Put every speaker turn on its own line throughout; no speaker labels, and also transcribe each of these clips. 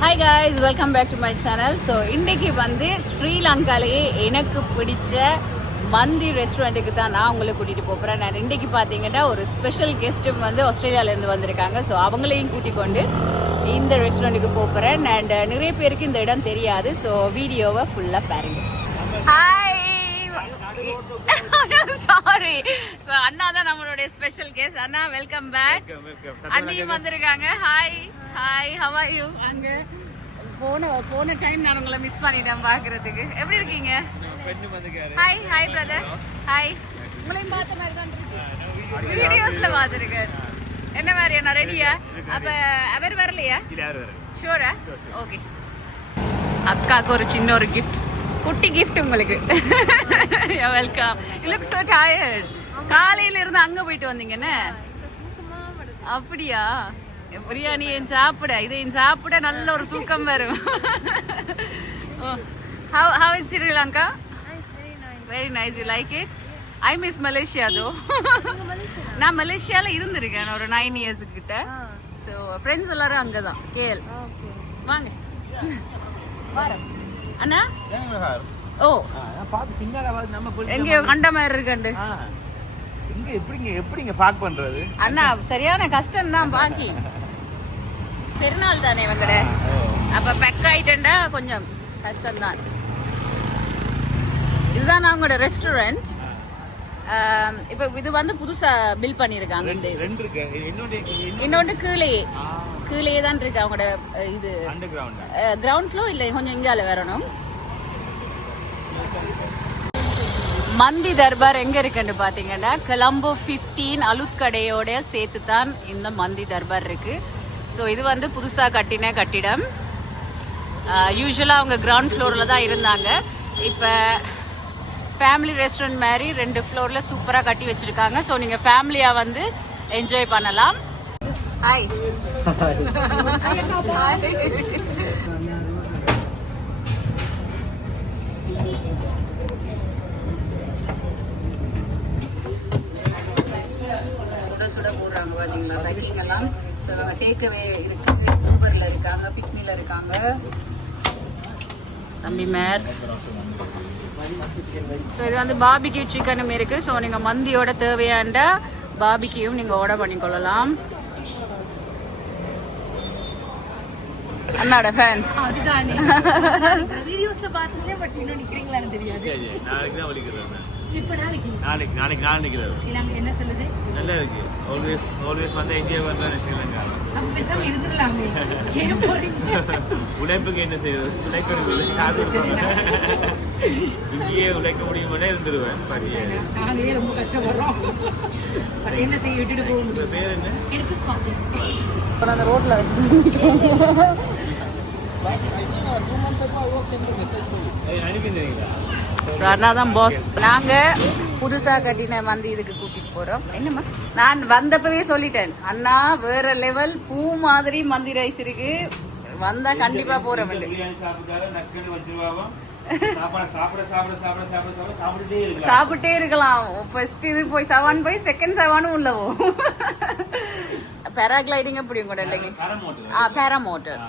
Hi guys welcome back to my channel so இன்றைக்கி வந்து ஸ்ரீலங்காலேயே எனக்கு பிடிச்ச மந்தி ரெஸ்டாரண்ட்டுக்கு தான் நான் உங்களை கூட்டிகிட்டு போகிறேன் நான் இன்றைக்கி பார்த்தீங்கன்னா ஒரு ஸ்பெஷல் கெஸ்ட்டும் வந்து ஆஸ்திரேலியாவிலேருந்து வந்திருக்காங்க. ஸோ அவங்களையும் கூட்டிக் கொண்டு இந்த ரெஸ்டாரண்ட்டுக்கு போகிறேன் அண்ட் நிறைய பேருக்கு இந்த இடம் தெரியாது. ஸோ வீடியோவை ஃபுல்லாக பாருங்க. ஹாய் சாரி ஸோ அண்ணா தான் நம்மளுடைய ஸ்பெஷல் கெஸ்ட் அண்ணா வெல்கம் பேக் அண்ணியும் வந்திருக்காங்க. Hi hi how are you அங்க போன போன டைம் நான் உங்களை மிஸ் பண்ணிட்டேன் பார்க்கிறதுக்கு எப்படி இருக்கீங்க? ஹாய் ஹாய் பிரதர் ஹாய் உங்களையும் பார்த்த மாதிரி தான் இருக்கு. வீடியோஸ்ல பார்த்துருக்கேன் என்ன மாதிரி நான் ரெடியா அப்ப அவர் வரலையா? ஷூரா ஓகே அக்காக்கு ஒரு சின்ன ஒரு கிஃப்ட் குட்டி கிஃப்ட் உங்களுக்கு. Welcome look so tired. காலையில இருந்து அங்க போயிட்டு வந்தீங்கன்னு அப்படியா? பிரியாணி என் சாப்பிட? இதை என் சாப்பிட நல்ல ஒரு தூக்கம் வரும். How how is Sri Lanka very nice you like it I miss Malaysia though நான் மலேசியால இருந்திருக்கேன் ஒரு நைன் இயர்ஸ் கிட்ட. ஸோ ஃப்ரெண்ட்ஸ் எல்லாரும் அங்கே தான் கேஎல் வாங்க. வாரம். அண்ணா? ஓ. எங்கேயோ கண்ட மாதிரி இருக்கண்டு.
இங்க எப்படிங்க எப்படிங்க பாக் பண்றது?
அண்ணா சரியான கஷ்டம் தான் பாக்கி பெருநாள் தானே இவங்கட அப்ப பெக் ஆயிட்டேன்டா கொஞ்சம் கஷ்டம் தான் இதுதான் அவங்களோட ரெஸ்டாரண்ட் இப்போ இது வந்து புதுசா பில்
இருக்கு. இன்னொன்று
கீழே கீழே தான் இருக்கு அவங்களோட இது.
கிரவுண்ட்
கிரவுண்ட் ஃப்ளோ இல்லை கொஞ்சம் இங்கால வரணும். மந்தி தர்பார் எங்க இருக்குன்னு பாத்தீங்கன்னா கொலம்போ 15 அலுத் கடையோட சேர்த்து தான் இந்த மந்தி தர்பார் இருக்கு. ஸோ இது வந்து புதுசா கட்டின கட்டிடம். யூஸ்வலாக அவங்க கிரவுண்ட் ஃப்ளோரில் தான் இருந்தாங்க. இப்போ ஃபேமிலி ரெஸ்டாரண்ட் மாதிரி ரெண்டு ஃப்ளோரில் சூப்பராக கட்டி வச்சிருக்காங்க. ஸோ நீங்கள் ஃபேமிலியாக வந்து என்ஜாய் பண்ணலாம். ஹாய் சுட சுட போடுறாங்க பாத்தீங்களா? பேக்கிங் எல்லாம். ஸோ இவங்க டேக்அவே இருக்கு. ஊபர்ல இருக்காங்க பிக்னில இருக்காங்க. தம்பி மேர். ஸோ இது வந்து பாபிக்யூ சிக்கனும் இருக்கு. ஸோ நீங்க மந்தியோட தேவையான பாபிக்யூவும் நீங்க ஆர்டர் பண்ணிக்கொள்ளலாம். அண்ணாட ஃபேன்ஸ்
அதுதானே. வீடியோஸ்ல பாத்தீங்களே பட் இன்னும் நிக்கிறீங்களான்னு தெரியாது.
நாளைக்கு?
நாளைக்கு
நாளைக்கு நாளைக்கு
ஸ்ரீலங்கா என்ன சொல்லுது?
நல்லா இருக்கு ஆல்வேஸ் ஆல்வேஸ் வந்து என்ஜாய் பண்ணுறேன் ஸ்ரீலங்கா.
அப்ப பேசாம இருந்துடலாமே. ஏன் போறீங்க?
உழைப்புக்கு என்ன செய்வது உழைக்க இங்கேயே உழைக்க முடியுமானே இருந்துருவேன். பரியே
நாங்களே ரொம்ப கஷ்டப்படுறோம். பட் என்ன செய்ய விட்டுட்டு போக முடியும்.
பேர் என்ன?
எடுப்பு பார்த்தேன்
அந்த ரோட்ல வச்சு ஸோ அண்ணா தான் பாஸ் நாங்க புதுசா கட்டின மந்தி இதுக்கு கூட்டிட்டு போறோம். என்னம்மா? நான் வந்தப்பவே சொல்லிட்டேன். அண்ணா வேற லெவல் பூ மாதிரி மந்தி ரைஸ் இருக்கு. வந்தா கண்டிப்பா
இருக்கலாம்
சாப்பிட்டே இருக்கலாம். ஃபர்ஸ்ட் இது போய் சவான் போய் செகண்ட் சவானும் உள்ளவோ பேராகிளைடிங் எப்படி இன்னைக்கு
தரமோட்டர்
ஆ பேராமோட்டர்.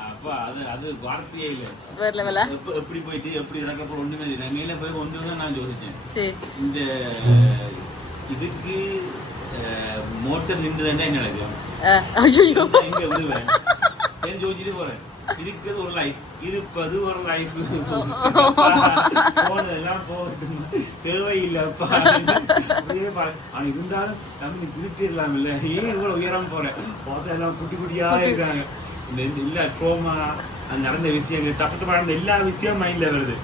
அது அது வார்த்தையே இல்லை.
வேற லெவலா?
எப்ப- எப்படி போயிட்டு எப்படி இறக்க போற ஒண்ணுமே தெரியல. மேல போய் ஒன்று தான் நான் யோசிச்சேன்.
சரி.
இந்த இதுக்கு மோட்டர் நின்றுதானே என்ன நடக்கும்
ஐயோ
இங்க விழுவேன்? ஏன் யோசிச்சுட்டு போறேன். இருக்கிறது ஒரு லைஃப் இருப்பது ஒரு லைஃப் போனதெல்லாம் போகட்டும். தேவையில்லைப்பா. ஆனா இருந்தாலும் நம்ம திருப்பிடலாம் இல்ல ஏன் இவ்வளவு உயரம் போறேன் பார்த்தா எல்லாம் குட்டி குட்டியா இருக்காங்க இந்த இல்ல அந்த நடந்த விஷயங்கள் தப்பு நடந்த எல்லா விஷயம் மைண்ட்ல வருது.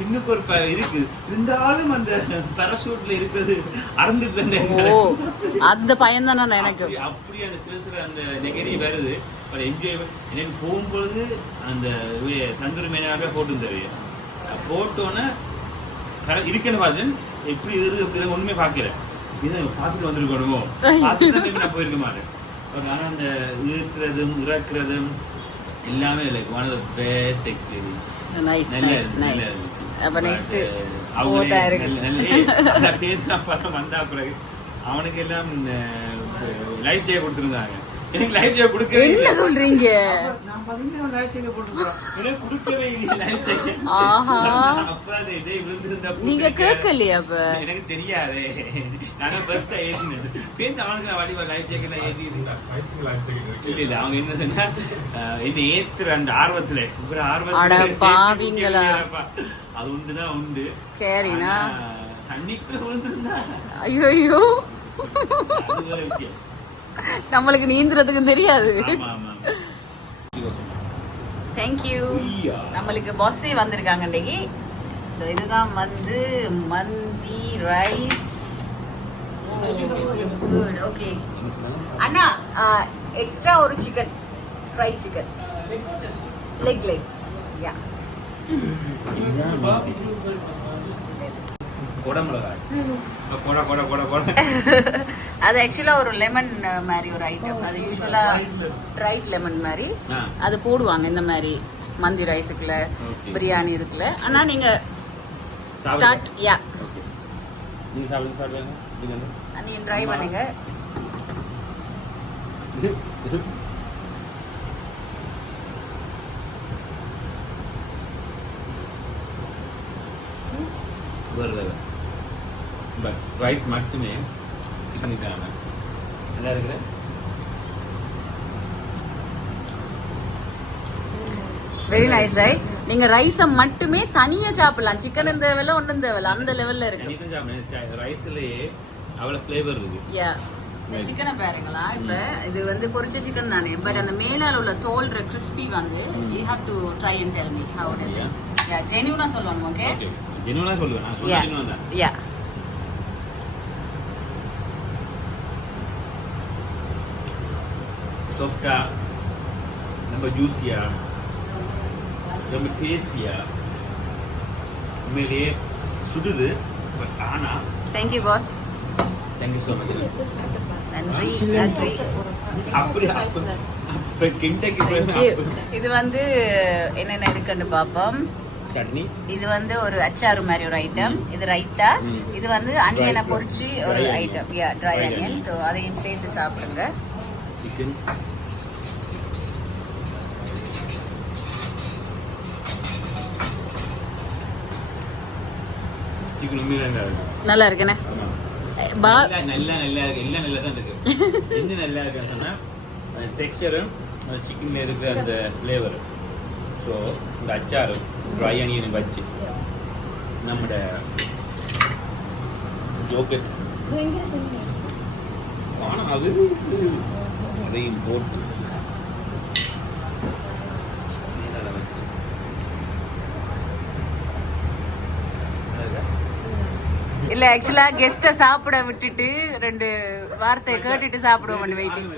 இன்னும் ஒரு இருக்கு. இருந்தாலும் அந்த பேராஷூட்ல இருக்கிறது அறந்துட்டு
அந்த பயம் தானே எனக்கு.
அப்படி- அப்படி அந்த சில சில அந்த நெகரி வருது. பட் என்ஜாய் எனக்கு போகும்பொழுது அந்த சந்துரு மேனாக போட்டுருந்தது போட்டோன்னே இருக்கேன்னு பார்த்தேன் எப்படி இருக்கு இருக்கு ஒண்ணுமே பார்க்கல. இதை பார்த்துட்டு வந்திருக்கணுமோ? பார்த்துட்டு maybe நான் போயிருக்க மாட்டேன். ஆனா அந்த இருக்கிறதும் இறக்குறதும் எல்லாமே like one of the best experience
nice nice. அப்ப நெக்ஸ்ட் போதா இருக்கு.
வந்தா பிறகு. அவனுக்கு எல்லாம் லைஃப் செய்ய கொடுத்துருந்தாங்க. எனக்கு லைஃப் ஜாக்கெட் கொடுக்கவே
என்ன சொல்றீங்க?
நான் பதினேழு லைஃப் ஜாக்கெட் போட்டுருக்கோம் எனக்கு கொடுக்கவே இல்லை லைஃப் ஜாக்கெட்
ஆஹா.
அப்புறம் அது இதே விழுந்திருந்தா
நீங்க. கேட்கலையா அப்ப?
எனக்கு தெரியாதே. நாங்க ஃபர்ஸ்ட் ஏறினேன் பேருந்து அவனுக்கு நான் வடிவா லைஃப் ஏறி இல்ல இல்ல அவங்க என்ன சொன்னா அஹ், என்ன ஏத்துற அந்த ஆர்வத்துல ஒரு ஆர்வத்துல
அட பாவிங்களா.
அது உண்டுதான் உண்டு.
ஸ்கேரினா
தண்ணிக்குள்ள விழுந்திருந்தா.
ஐயோ
அது விஷயம்.
நம்மளுக்கு நீந்துறதுக்கு தெரியாது. தேங்க்யூ. நம்மளுக்கு பாஸே வந்திருக்காங்க இன்னைக்கு ஸோ இதுதான் வந்து மந்தி ரைஸ். குட் ஓகே அண்ணா எக்ஸ்ட்ரா ஒரு chicken fried chicken leg leg yeah
குடமிளகாய். கொட கொட கொட கொட.
அது ஆக்சுவலா ஒரு லெமன் மாதிரி ஒரு ஐட்டம் அது யூஸ்வலா ட்ரைட் லெமன் மாதிரி. அது போடுவாங்க இந்த மாதிரி மந்தி ரைஸுக்குள்ள. பிரியாணி இருக்குல்ல ஆனா நீங்க. Start yeah.
நீங்க சாப்பிடுங்க நீங்க
ட்ரை பண்ணுங்க.
பட் ரைஸ் மட்டுமே சிக்கன் தராம நல்லா இருக்குது?
வெரி நைஸ் ரைட் நீங்க ரைஸ மட்டுமே தனியா சாப்பிடலாம். சிக்கன் தேவையில்ல ஒண்ணும் தேவையில்ல. அந்த லெவல்ல இருக்கு.
ரைஸ்லயே அவ்வளோ ஃப்ளேவர் இருக்கு.
யா இந்த சிக்கனை பாருங்களா இப்ப இது வந்து பொரிச்ச சிக்கன் தானே. பட் அந்த மேலால உள்ள தோல் கிறிஸ்பி வந்து you have to try and tell me how it is yeah ஜெனியூனா சொல்லணும் ஓகே
ஜெனுவனா சொல்லுவேன். நான் ஜெனுவன் தான்.
யா
சாஃப்டா ரொம்ப ஜூஸியா ரொம்ப டேஸ்டியா உண்மையிலேயே சுடுது பட் ஆனா
thank you boss
thank you so much
நன்றி நன்றி.
அப்படி
இது வந்து என்னென்ன இருக்குன்னு பார்ப்போம்
சட்னி.
இது வந்து ஒரு அச்சாறு மாதிரி ஒரு ஐட்டம் இது ரைத்தா. இது வந்து அனியனை பொரிச்சு ஒரு. Item yeah dry
Dry
onion. So அதையும் சேர்த்து சாப்பிடுங்க.
சிக்கன் நல்லா
நல்லா இருக்குண்ணே.
இருக்கு. எல்லாம் நல்லா தான் இருக்கு. என்ன நல்லா இருக்குன்னு சொன்னா டெக்ஸ்டரும் சிக்கன்ல இருக்கிற அந்த ஃப்ளேவர் ஸோ இந்த அச்சாரும் ட்ரை வச்சு நம்மட ஜோக்கர் ஆனால் அது அதையும் போட்டு மேலால வச்சு நல்லா இருக்கா?
இல்ல ஆக்சுவலா கெஸ்ட சாப்பிட விட்டுட்டு ரெண்டு வார்த்தையை கேட்டுட்டு சாப்பிடுவோம் வெயிட்டிங்.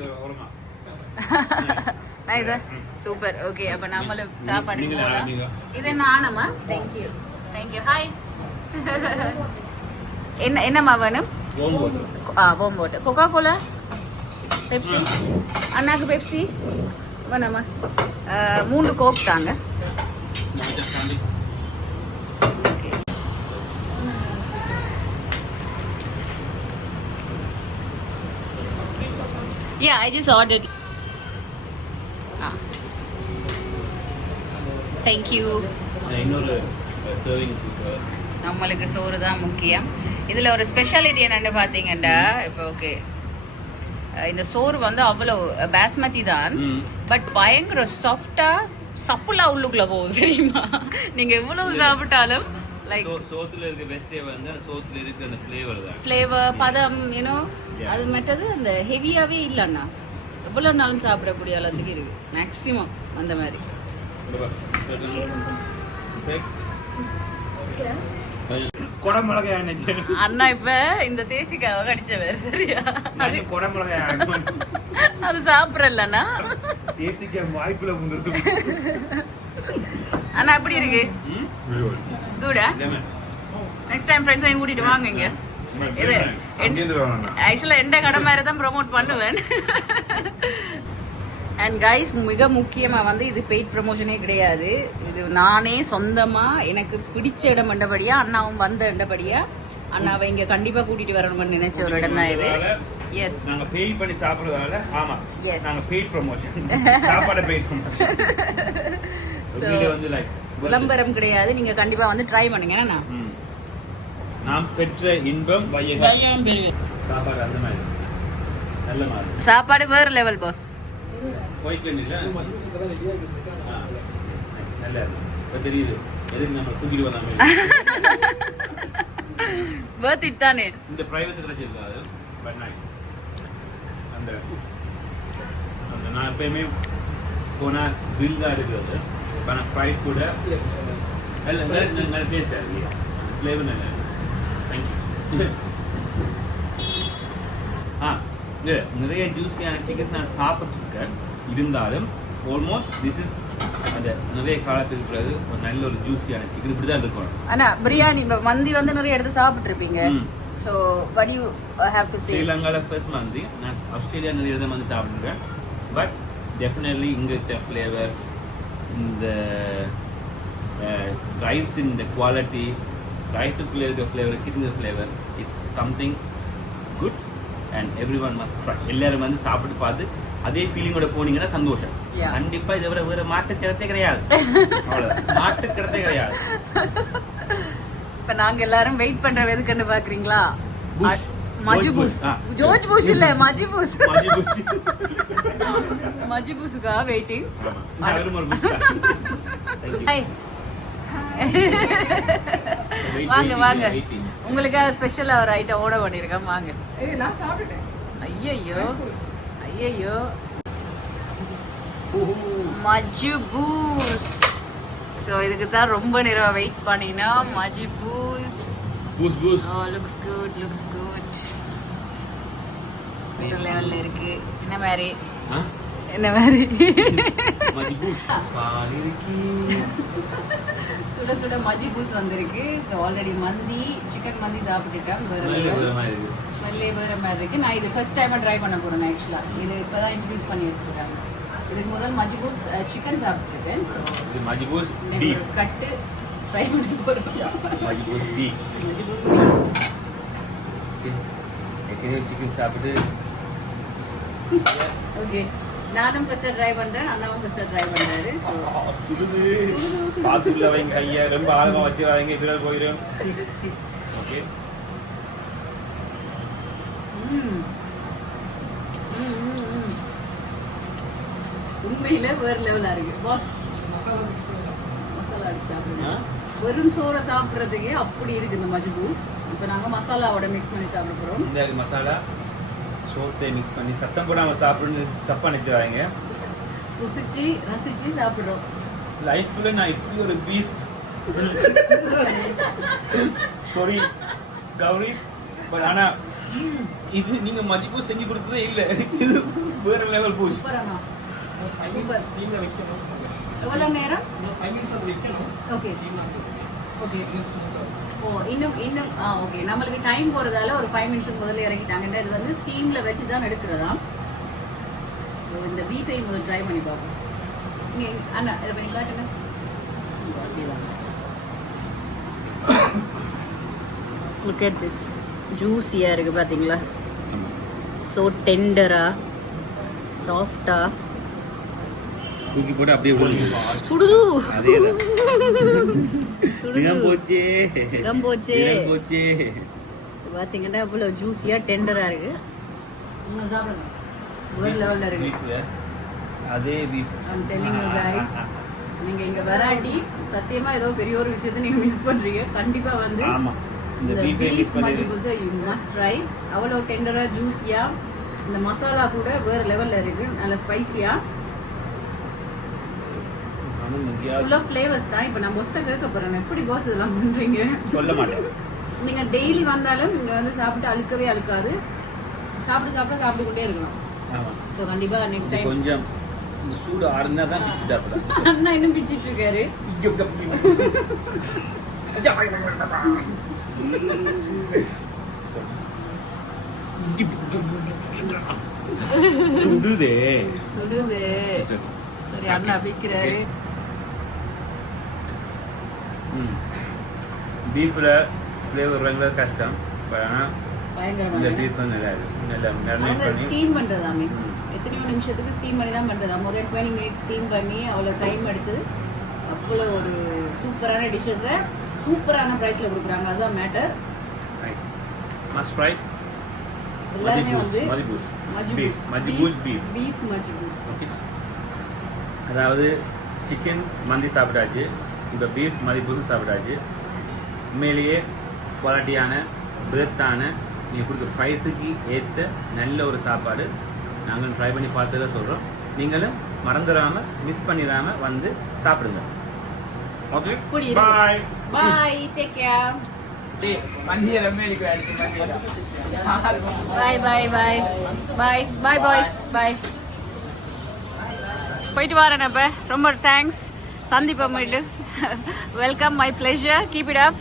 நைஸா சூப்பர் ஓகே அப்ப நம்மளும் சாப்பாடு
ஆரம்பிங்க.
இது என்ன ஆனமா? தேங்க்யூ தேங்க்யூ ஹாய் என்ன என்னம்மா வேணும். ஆ ஓம் போட்டு கொக்கா கோலா பெப்சி அண்ணாக்கு பெப்சி வேணாமா மூணு கோக் தாங்க
நம்ம just வந்து
Yeah, I just ordered. Ah. Thank you. நம்மளுக்கு சோறு தான் முக்கியம் இதில் ஒரு ஸ்பெஷாலிட்டி என்னன்னு பார்த்தீங்கன்னா இப்போ ஓகே இந்த சோறு வந்து அவ்வளோ பாஸ்மதி தான். பட் பயங்கர சாஃப்டா சப்புலா உள்ளுக்குள்ள போகுது தெரியுமா நீங்க எவ்வளவு சாப்பிட்டாலும் லைக்
சோத்துல இருக்க பெஸ்டே வந்து சோத்துல இருக்க அந்த ஃப்ளேவர் தான்.
ஃப்ளேவர் பதம் யூனோ. அது மற்றது அந்த ஹெவியாவே இல்லைண்ணா எவ்வளோ நாளும் சாப்பிடக்கூடிய அளவுக்கு இருக்கு. மேக்ஸிமம் அந்த மாதிரி. அண்ணா இப்ப இந்த தேசிக்காவை கடிச்சவர் சரியா? அது
குடமிளகாய்
அது சாப்பிடலண்ணா.
தேசிக்க வாய்ப்புல
அண்ணா எப்படி இருக்கு? குடா நெக்ஸ்ட் டைம் ஃப்ரெண்ட்ஸையும் கூட்டிட்டு வாங்க இங்க இது ஆக்சுவலா எந்த கடை மாதிரி தான் ப்ரோமோட் பண்ணுவேன் அண்ட் கைஸ் மிக முக்கியமா வந்து இது பெய்ட் ப்ரமோஷனே கிடையாது இது நானே சொந்தமா எனக்கு பிடிச்ச இடம் என்றபடியா அண்ணாவும் வந்த இடபடியா அண்ணாவை இங்க கண்டிப்பா கூட்டிட்டு வரணும்னு நினைச்ச ஒரு இடம் தான் இது எஸ்
நாங்க பெய் பண்ணி சாப்பிடுறதால ஆமா
Yes.
நாங்க பெய்ட் ப்ரமோஷன் சாப்பாடு பெய்ட் ப்ரமோஷன் வந்து லைக்
விளம்பரம் கிடையாது. நீங்க கண்டிப்பா வந்து ட்ரை பண்ணுங்க. என்ன
நாம் பெற்ற இன்பம் வையகம். சாப்பாடு அந்த மாதிரி. நல்ல மாதிரி.
சாப்பாடு வேற லெவல் பாஸ்
தெரியுது. எதுக்கு நம்ம தூக்கிட்டு வராம
வேர்த் இட் தானே.
இந்த பிரைவேட் நான் அந்த அந்த நான் எப்பயுமே போனா பில் தான் இருக்கிறது நல்ல நல்ல டேஸ்ட் இருக்கு ஃப்ளேவர் நல்ல தேங்க்யூ ஆ நிறைய ஜூஸியான சிக்கன்ஸ் நான் சாப்பிட்ருக்கேன் இருந்தாலும் ஆல்மோஸ்ட் திஸ் இஸ் அந்த நிறைய காலத்துக்கு பிறகு ஒரு நல்ல ஒரு ஜூஸியான சிக்கன் இப்படி தான் இருக்கணும்
ஆனா பிரியாணி மந்தி வந்து நிறைய எடுத்து சாப்பிட்டு இருப்பீங்க
ம்.
So what you have to say
ஸ்ரீலங்காவில் ஃபர்ஸ்ட் மந்தி. நான் ஆஸ்திரேலியா நிறைய தான் வந்து சாப்பிட்டுருக்கேன். பட் டெஃபினெட்லி இங்கே ஃப்ளேவர் இந்த ரைஸ் இந்த குவாலிட்டி ரைஸுக்குள்ளே இருக்க flavour chicken flavour it's something good and every one must try எல்லாரும் வந்து சாப்பிட்டு பார்த்து அதே ஃபீலிங்கோட போனீங்கன்னா சந்தோஷம். கண்டிப்பா இதை விட வேற மாட்டு கிடத்தே கிடையாது. மாட்டு கிடத்தே கிடையாது.
இப்ப நாங்க எல்லாரும் வெயிட் பண்ற எதுக்குன்னு பாக்குறீங்களா?
புஷ்.
அ- மஜு
ஜோர்ஜ்
பூஸ் இல்ல மஜு பூஸ்
மஜி புஷ்.
மஜு பூஸுக்கா வெயிட்டிங். ஹாய் வாங்க வாங்க. உங்களுக்காக ஸ்பெஷலா ஒரு ஐட்டம் ஓட பண்ணிருக்கேன். வாங்க.
நான் சாப்பிட்டுட்டேன்.
ஐயையோ. பூஸ். ஸோ இதுக்கு தான் ரொம்ப நேரம் வெயிட் பண்ணினா மஜு பூஸ்.
Goose, goose.
Oh looks good looks good வேற லெவல்ல இருக்கு. என்ன மாதிரி? என்ன மாதிரி. சுட சுட மஜி பூஸ் வந்திருக்கு. ஸோ ஆல்ரெடி மந்தி சிக்கன் மந்தி சாப்பிட்டுட்டேன். ஸ்மெல்லே வேற மாதிரி இருக்கு. நான் இது ஃபர்ஸ்ட் டைமா ட்ரை பண்ண போறேன் ஆக்சுவலா இது இப்பதான் இன்ட்ரடியூஸ் பண்ணி வச்சிருக்காங்க. இதுக்கு முதல் மஜி பூஸ் சிக்கன் சாப்பிட்டுருக்கேன் ஸோ
beef.
கட்டு ட்ரை பண்ணி போறோம்
மதி goose, beef.
மஜி பூஸ்
Okay. ஏற்கனவே chicken சாப்பிட்டு.
ஓகே நானும் ஃபர்ஸ்ட் ட்ரை பண்றேன் அண்ணாவும் ஃபர்ஸ்ட் ட்ரை பண்றாரு
சுடுது. பாத்துக்குள்ள வைங்க ரொம்ப ஆழமா வச்சிடாதீங்க விரல் போயிடும் ஓகே.
உண்மையில வேற லெவலா இருக்கு பாஸ் மசாலா அடிச்சு சாப்பிடுங்க? வெறும் சோறை சாப்பிட்றதுக்கே அப்படி இருக்கு இந்த மஜு பூஸ் இப்போ நாங்க மசாலாவோட மிக்ஸ் பண்ணி சாப்பிட
இந்த மசாலா சோத்தை மிக்ஸ் பண்ணி சத்தம் போடாம சாப்பிடணும் தப்பா நினைச்சிடாதீங்க.
ருசிச்சு ரசிச்சு சாப்பிடுறோம்.
லைஃப்ல நான் இப்படி ஒரு பீஃப் சாரி கௌரி பட் ஆனா இது நீங்க மதிப்பு செஞ்சு கொடுத்ததே இல்ல. இது வேற லெவல் பூஸ்
சூப்பராமா சூப்பர். எவ்வளோ நேரம்? ஓகே ஓகே ஓ இன்னும் இன்னும் ஆ ஓகே நம்மளுக்கு டைம் போகிறதால ஒரு ஃபைவ் மினிட்ஸுக்கு முதல்ல இறக்கிட்டாங்க இது வந்து ஸ்டீமில் வச்சு தான் எடுக்கிறதா? ஸோ இந்த பீஃபை முதல் ட்ரை பண்ணி பார்ப்போம். இங்கே அண்ணா இதை போய் காட்டுங்க லுக் அட் திஸ் ஜூஸியாக இருக்குது பார்த்தீங்களா ஸோ டெண்டராக சாஃப்டாக
தூக்கி போட்டு அப்படியே
சுடுது.
தினம் போச்சே.
தினம் போச்சே.
தினம் போச்சே.
பார்த்தீங்கன்னா இவ்வளோ ஜூஸியாக டெண்டராக இருக்கு. இன்னும் சாப்பிடுங்க. ஒரு லெவலில் இருக்கு.
Beef-ல அதே beef
I'm telling you guys. நீங்க இங்க வராட்டி சத்தியமா ஏதோ பெரிய ஒரு விஷயத்தை நீங்க மிஸ் பண்றீங்க. கண்டிப்பா வந்து
ஆமா. இந்த பீஃபை
மஜி புசை யூ மஸ்ட் ட்ரை அவ்வளோ டெண்டரா ஜூஸியா இந்த மசாலா கூட வேற லெவல்ல இருக்கு. நல்ல ஸ்பைசியா ஆஃப் ஃப்ளேவர்ஸ் தான். இப்போ நான் பொஸ்ட்டை கேட்க போறேன். எப்படி பாஸ் இதெல்லாம் பண்றீங்க?
சொல்ல மாட்டேன்.
நீங்க டெய்லி வந்தாலும் நீங்க வந்து சாப்பிட்டு அழுக்கவே அழுக்காது. சாப்பிட்டு சாப்பிட்டு சாப்பிட்டுக்கிட்டே இருக்கலாம்.
ஆமா.
ஸோ கண்டிப்பா நெக்ஸ்ட் டைம்
கொஞ்சம் இந்த சூடு ஆறுனா தான் பிச்சு சாப்பிடலாம்
அண்ணா இன்னும் பிச்சிட்டு இருக்காரு
சுடுதே.
சுடுது. சரி. அண்ணா பிக்கிறாரு.
பீஃபில் ஃப்ளேவர் வாங்குறது கஷ்டம் ஆனால் இந்த பீஃப் நல்லா இருக்கு நல்லா மேரினேட் பண்ணி
ஸ்டீம் பண்றதாமே
ம்.
எத்தனையோ நிமிஷத்துக்கு ஸ்டீம் பண்ணி தான் பண்றதா முதல் டுவெண்ட்டி மினிட்ஸ் ஸ்டீம் பண்ணி அவ்வளோ டைம் எடுத்து அவ்வளோ ஒரு சூப்பரான டிஷ்ஷஸை சூப்பரான ப்ரைஸில் கொடுக்குறாங்க அதுதான் மேட்டர்
மஸ்ட் ட்ரை
எல்லாருமே வந்து
பீஃப் மஜ்பூஸ் பீஃப்
பீஃப் மஜ்பூஸ்
ஓகே அதாவது சிக்கன் மந்தி சாப்பிட்டாச்சு இப்போ பீஃப் மதிப்பூரும் சாப்பிட்டாச்சு உண்மையிலேயே குவாலிட்டியான பெர்த்தான நீங்கள் கொடுக்குற ப்ரைஸுக்கு ஏற்ற நல்ல ஒரு சாப்பாடு நாங்களும் ட்ரை பண்ணி பார்த்து தான் சொல்கிறோம் நீங்களும் மறந்துடாமல் மிஸ் பண்ணிடாமல் வந்து சாப்பிடுங்க. Okay. Bye
bye take care bye bye bye bye bye boys bye போயிட்டு வரேன் அப்போ. ரொம்ப தேங்க்ஸ் சந்திப்போம் மீண்டும். Welcome my pleasure keep it up